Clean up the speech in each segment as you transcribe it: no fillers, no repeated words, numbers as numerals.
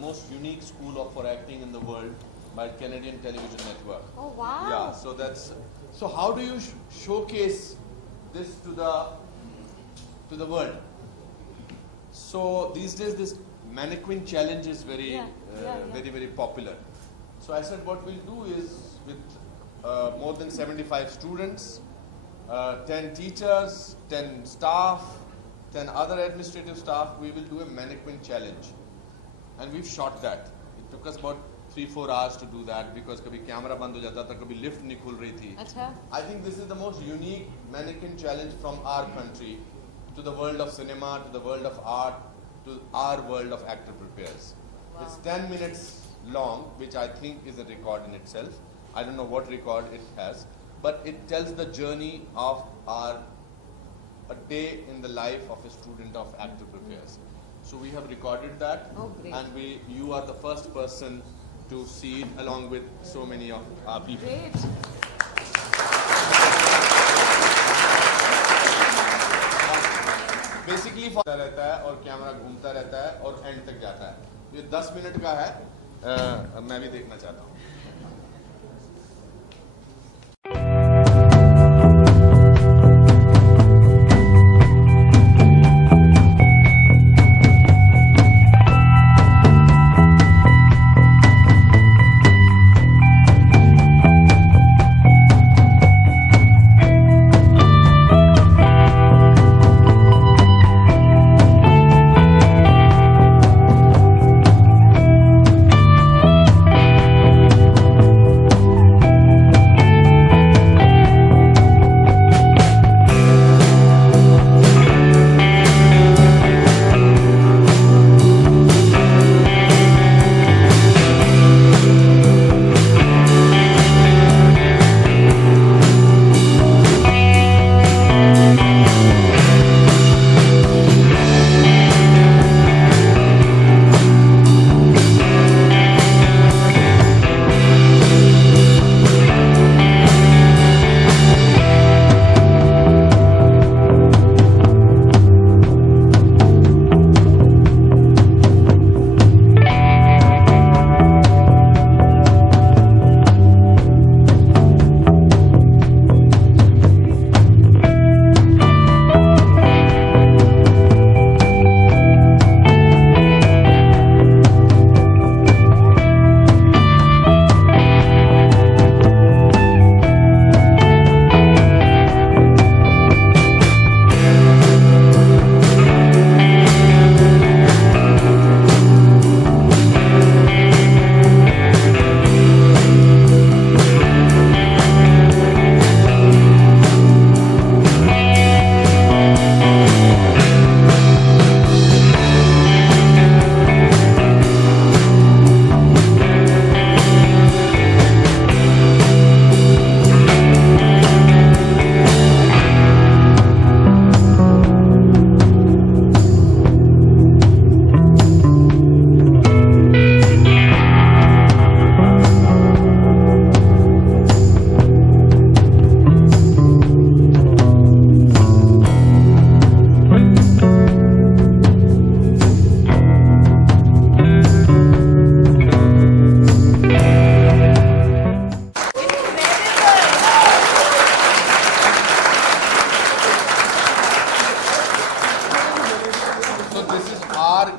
most unique school for acting in the world by Canadian Television Network. Oh wow! Yeah, so that's so. How do you showcase this to the world? So these days, this mannequin challenge is very very popular. So I said, what we'll do is with more than 75 students, 10 teachers, 10 staff, 10 other administrative staff, we will do a mannequin challenge. And we've shot that. It took us about 3-4 hours to do that because kabhi camera band ho jata tha, kabhi lift nahi khul rahi thi. Achha. I think this is the most unique mannequin challenge from our country to the world of cinema, to the world of art, to our world of actor prepares. Wow. It's 10 minutes long, which I think is a record in itself. I don't know what record it has, but it tells the journey of a day in the life of a student of actor prepares. So we have recorded that, and you are the first person to see it along with so many of our people. Great. Basically रहता है और कैमरा घूमता रहता है और एंड तक जाता है. ये 10 मिनट का है. मैं भी देखना चाहता हूँ.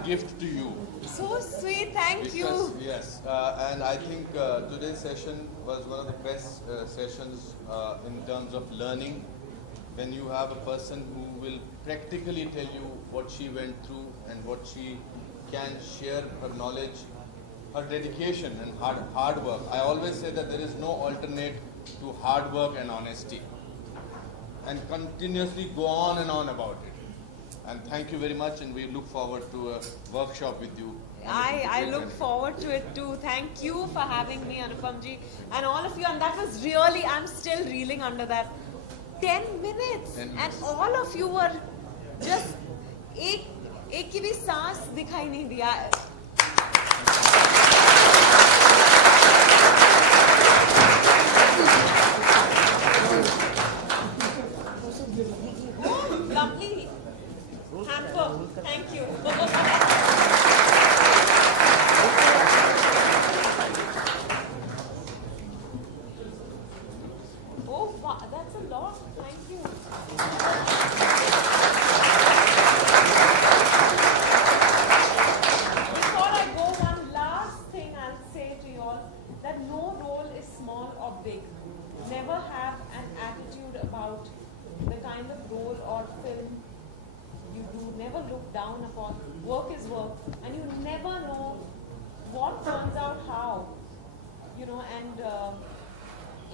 Gift to you. So sweet, thank you. Yes, and I think today's session was one of the best sessions in terms of learning. When you have a person who will practically tell you what she went through and what she can share her knowledge, her dedication and hard work. I always say that there is no alternate to hard work and honesty. And continuously go on and on about it. And thank you very much, and we look forward to a workshop with you. I look forward to it too. Thank you for having me, Anupamji, and all of you. And that was really, I'm still reeling under that. 10 minutes. 10 And minutes. all of you were just, एक की भी सांस दिखाई नहीं दिया. Lovely hamper. Thank you.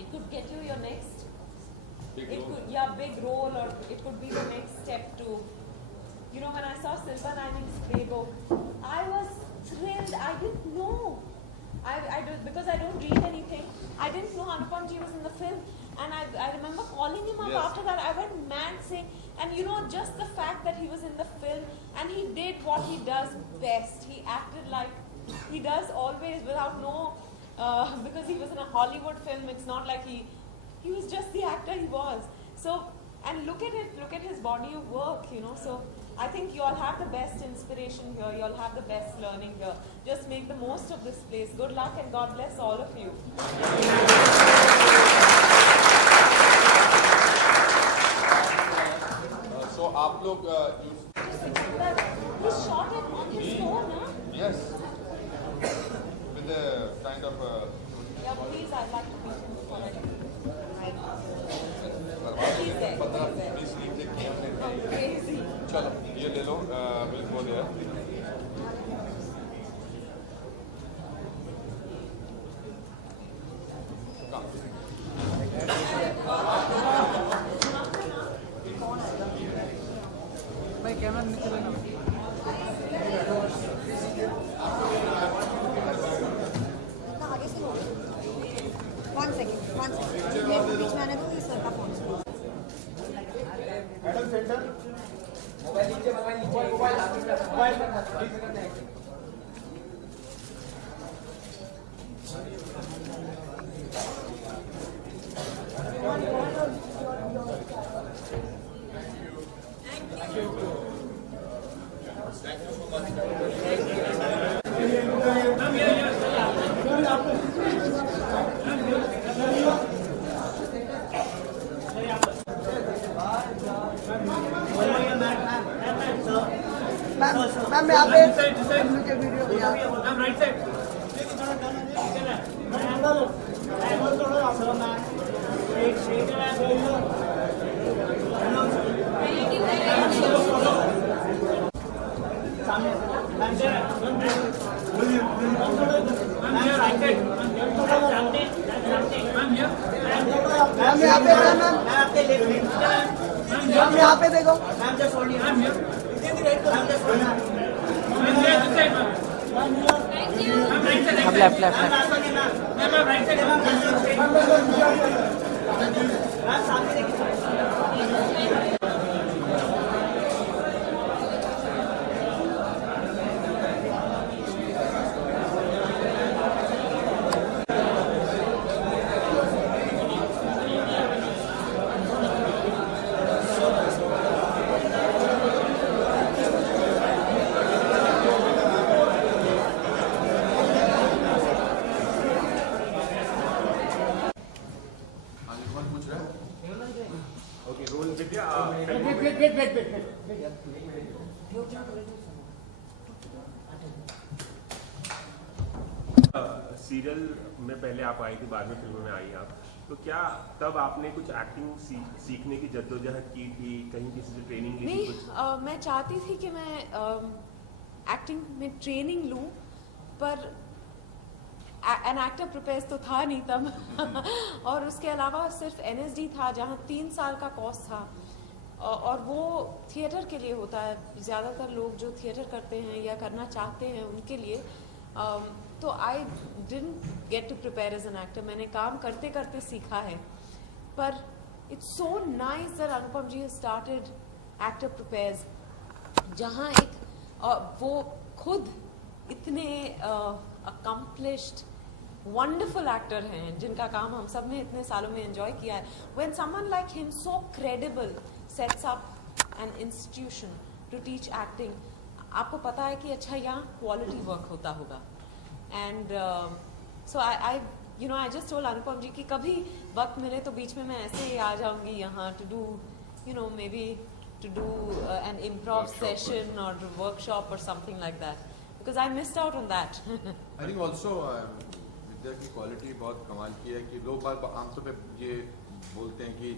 it could get you your next. Big It role. could, yeah, big role, or it could be the next step to. You know, when I saw Silver Linings Playbook, I was thrilled. I didn't know. I did, because I don't read anything. I didn't know Anupam Ji was in the film, and I remember calling him up Yes. after that. I went mad saying, and you know, just the fact that he was in the film and he did what he does best. He acted like he does always, without no, because he was in a Hollywood film. It's not like he was just the actor he was. So, and look at it, look at his body of work, you know. So I think you all have the best inspiration here. You all have the best learning here. Just make the most of this place. Good luck and God bless all of you. So आप लोग He shot it on his phone, huh? yes with a kind of Yeah, please, I'd like to meet him before I leave. He's there. 15-20 लीजिए कि हमने Crazy. चलो ये ले लो we'll go there. भाई कैमरा नीचे लगा आगे से लो 1 सेकंड प्लेट बीच में आने दो ये सर का फोन मैम मैं यहाँ पे के वीडियो यहाँ मैम यहाँ पे मैम यहाँ पे देखो अब लेफ्ट लेफ्ट हाँ जी कौन पूछ रहा है? Okay, roll Vidya. सीरियल में पहले आप आई थी, बाद में फिल्मों में आई आप, तो क्या तब आपने कुछ एक्टिंग सीखने की जद्दोजहद की थी, कहीं किसी से ट्रेनिंग ली थी नहीं, कुछ? मैं चाहती थी कि मैं एक्टिंग में ट्रेनिंग लूं, पर एन एक्टर प्रिपेयर तो था नहीं तब और उसके अलावा सिर्फ NSD था जहाँ 3 साल का कोर्स था और वो थिएटर के लिए होता है। ज़्यादातर लोग जो थिएटर करते हैं या करना चाहते हैं उनके लिए, तो I didn't get to prepare as an actor. मैंने काम करते करते सीखा है, पर it's so nice that Anupam ji started actor prepares, जहाँ एक वो खुद इतने अकम्प्लिश्ड वंडरफुल एक्टर हैं जिनका काम हम सब ने इतने सालों में एंजॉय किया है। When someone like him so credible sets up an institution to teach acting, आपको पता है कि अच्छा यहाँ क्वालिटी वर्क होता होगा। And so I you know I just told Anupam ji कि कभी वक्त मिले तो बीच में मैं ऐसे ही आ जाऊंगी यहाँ to do you know maybe to do an improv session or workshop or something like that, because I missed out on that. I think also विद्या की क्वालिटी बहुत कमाल की है कि लोग बार आमतौर पे ये बोलते हैं कि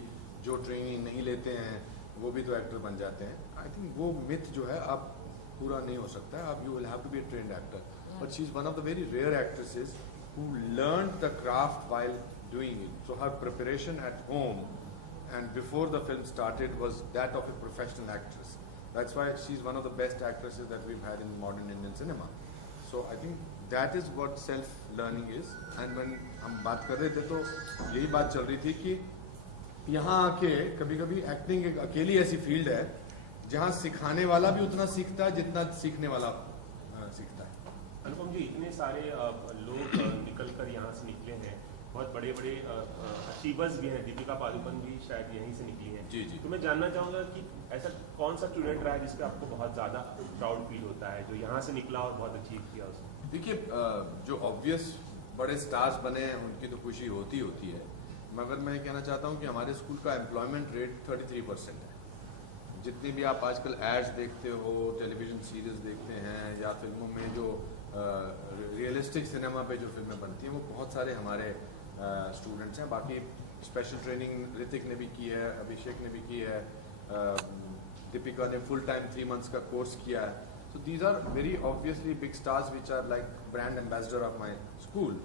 जो ट्रेनिंग नहीं लेते हैं वो भी तो एक्टर बन जाते हैं। आई थिंक वो मिथ जो है अब पूरा नहीं हो सकता है। अब you will have to be a trained actor, but she is one of the very rare actresses who learned the craft while doing it. So her preparation at home and before the film started was that of a professional actress. That's why she's one of the best actresses that we've had in modern Indian cinema. So I think that is what self-learning is. And when हम बात कर रहे थे तो यही बात चल रही थी कि यहाँ आके कभी-कभी एक्टिंग एक अकेली ऐसी फील्ड है जहाँ सिखाने वाला भी उतना सीखता है जितना सीखने वाला सीखता है। अनुपम जी, इतने सारे लोग निकल कर यहाँ से निकले हैं, बहुत बड़े बड़े अचीवर्स भी हैं, दीपिका पादुकोण भी शायद यहीं से निकली हैं। जी जी। तो मैं जानना चाहूँगा कि ऐसा कौन सा स्टूडेंट रहा है जिसपे आपको बहुत ज़्यादा प्राउड फील होता है, जो यहाँ से निकला और बहुत अचीव किया उसने? देखिए, जो ऑब्वियस बड़े स्टार्स बने हैं उनकी तो खुशी होती है, मगर मैं कहना चाहता हूँ कि हमारे स्कूल का एम्प्लॉयमेंट रेट 33% है। जितनी भी आप आजकल एड्स देखते हो, टेलीविज़न सीरीज देखते हैं या फिल्मों में जो रियलिस्टिक सिनेमा पे जो फिल्में बनती हैं वो बहुत सारे हमारे स्टूडेंट्स हैं। बाकी स्पेशल ट्रेनिंग ऋतिक ने भी की है, अभिषेक ने भी की है, दीपिका ने फुल टाइम 3 मंथ्स का कोर्स किया है। So these are very obviously big stars which are like brand ambassador of my school.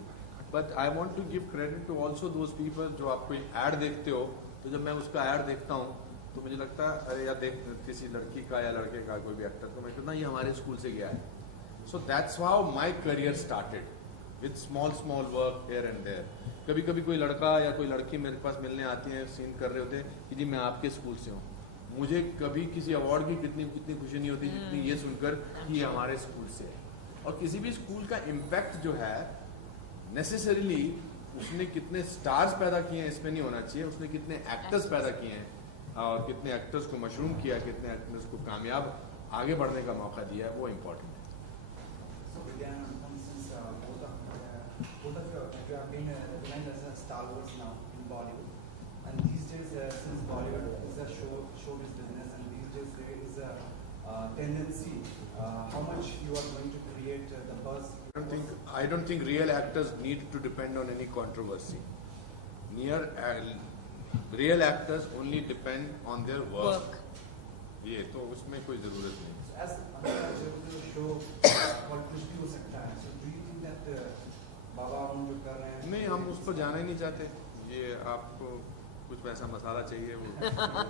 But I want to give credit to also those people जो आप कोई ऐड देखते हो, तो जब मैं उसका ऐड देखता हूँ तो मुझे लगता है अरे यार देख किसी लड़की का या लड़के का कोई भी एक्टर, तो मैं कहता ये हमारे स्कूल से गया है। So that's how my career started with small work here and there. कभी कभी कोई लड़का या कोई लड़की मेरे पास मिलने आती है, सीन कर रहे होते हैं कि जी मैं आपके स्कूल से हूँ। मुझे कभी किसी अवार्ड की कितनी खुशी नहीं होती जितनी ये सुनकर कि ये हमारे स्कूल से है। और किसी भी स्कूल का इम्पैक्ट जो है नेसेसरीली उसने कितने स्टार्स पैदा किए हैं इसमें नहीं होना चाहिए, उसने कितने एक्टर्स पैदा किए हैं और कितने एक्टर्स को मशरूम किया, कितने एक्टर्स को कामयाब आगे बढ़ने का मौका दिया है, वो इम्पोर्टेंट है। Both of you have been recognized as a stalwarts now in Bollywood, and these days since Bollywood is a showbiz business, and these days there is a tendency how much you are going to create the buzz. I don't think real actors need to depend on any controversy. Real actors only depend on their work. ये तो उसमें कोई जरूरत नहीं। As a show, what कुछ भी हो सकता है. So do you think that बाबा हम जो कर रहे हैं? नहीं, हम उस पर जाना ही नहीं चाहते। ये आपको कुछ वैसा मसाला चाहिए वो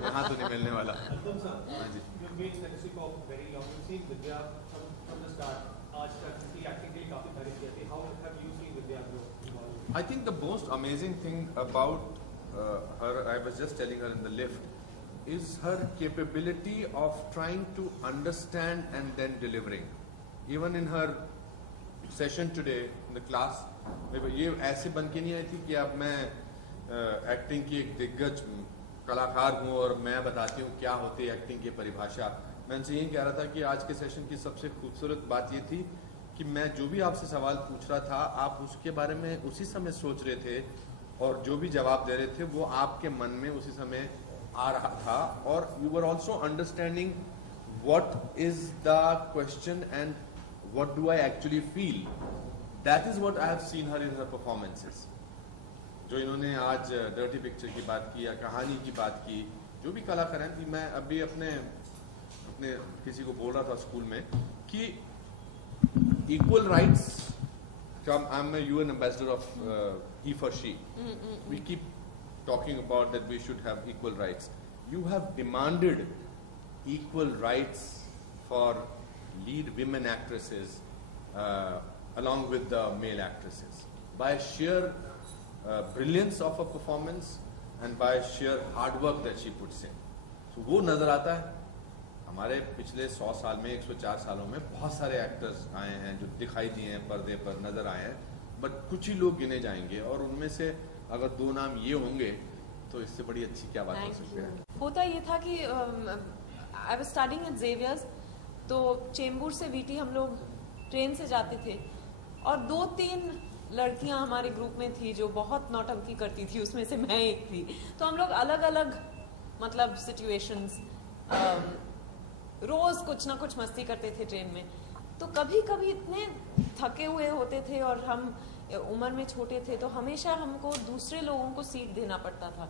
यहाँ तो नहीं मिलने वाला। हाँ जी। You've been in the industry for very long. You've seen Vidya from the start. आज तक उसकी एक्टिंग के लिए काफी तारीफ की जाती है. How have you seen Vidya grow? I think the most amazing thing about her, I was just telling her in the lift, is her capability of trying to understand and then delivering. Even in her session today in the class, ये ऐसे बन के नहीं आई थी कि अब मैं एक्टिंग की एक दिग्गज कलाकार हूँ और मैं बताती हूँ क्या होती है एक्टिंग की परिभाषा। मैं उनसे यही कह रहा था कि आज के सेशन की सबसे खूबसूरत बात ये थी कि मैं जो भी आपसे सवाल पूछ रहा था आप उसके बारे में उसी समय सोच रहे थे और जो भी जवाब दे रहे थे वो आपके मन में उसी समय आ रहा था, और you were also understanding what is the question and what do I actually feel. That is what I have seen her in her performances. जो इन्होंने आज डर्टी पिक्चर की बात की या कहानी की बात की, जो भी कलाकार हैं कि मैं अभी अपने किसी को बोल रहा था स्कूल में कि equal rights, I'm a UN ambassador of he for she. We keep talking about that we should have equal rights. You have demanded equal rights for lead women actresses along with the male actresses by sheer brilliance of a performance and by sheer hard work that she puts in. So वो नजर आता है। हमारे पिछले 100 साल में 104 सालों में बहुत सारे एक्टर्स आए हैं जो दिखाई दिए हैं, पर्दे पर नजर आए हैं, बट कुछ ही लोग गिने जाएंगे और उनमें से अगर 2 नाम ये होंगे तो इससे बड़ी अच्छी क्या बात हो सकती है। होता ये था कि I was studying at Xavier's, तो चेंबूर से वीटी हम लोग ट्रेन से जाते थे और 2-3 लड़कियां हमारे ग्रुप में थी जो बहुत नौटंकी करती थी, उसमें से मैं एक थी। तो हम लोग अलग अलग मतलब सिचुएशंस रोज कुछ ना कुछ मस्ती करते थे ट्रेन में। तो कभी कभी इतने थके हुए होते थे और हम उम्र में छोटे थे तो हमेशा हमको दूसरे लोगों को सीट देना पड़ता था।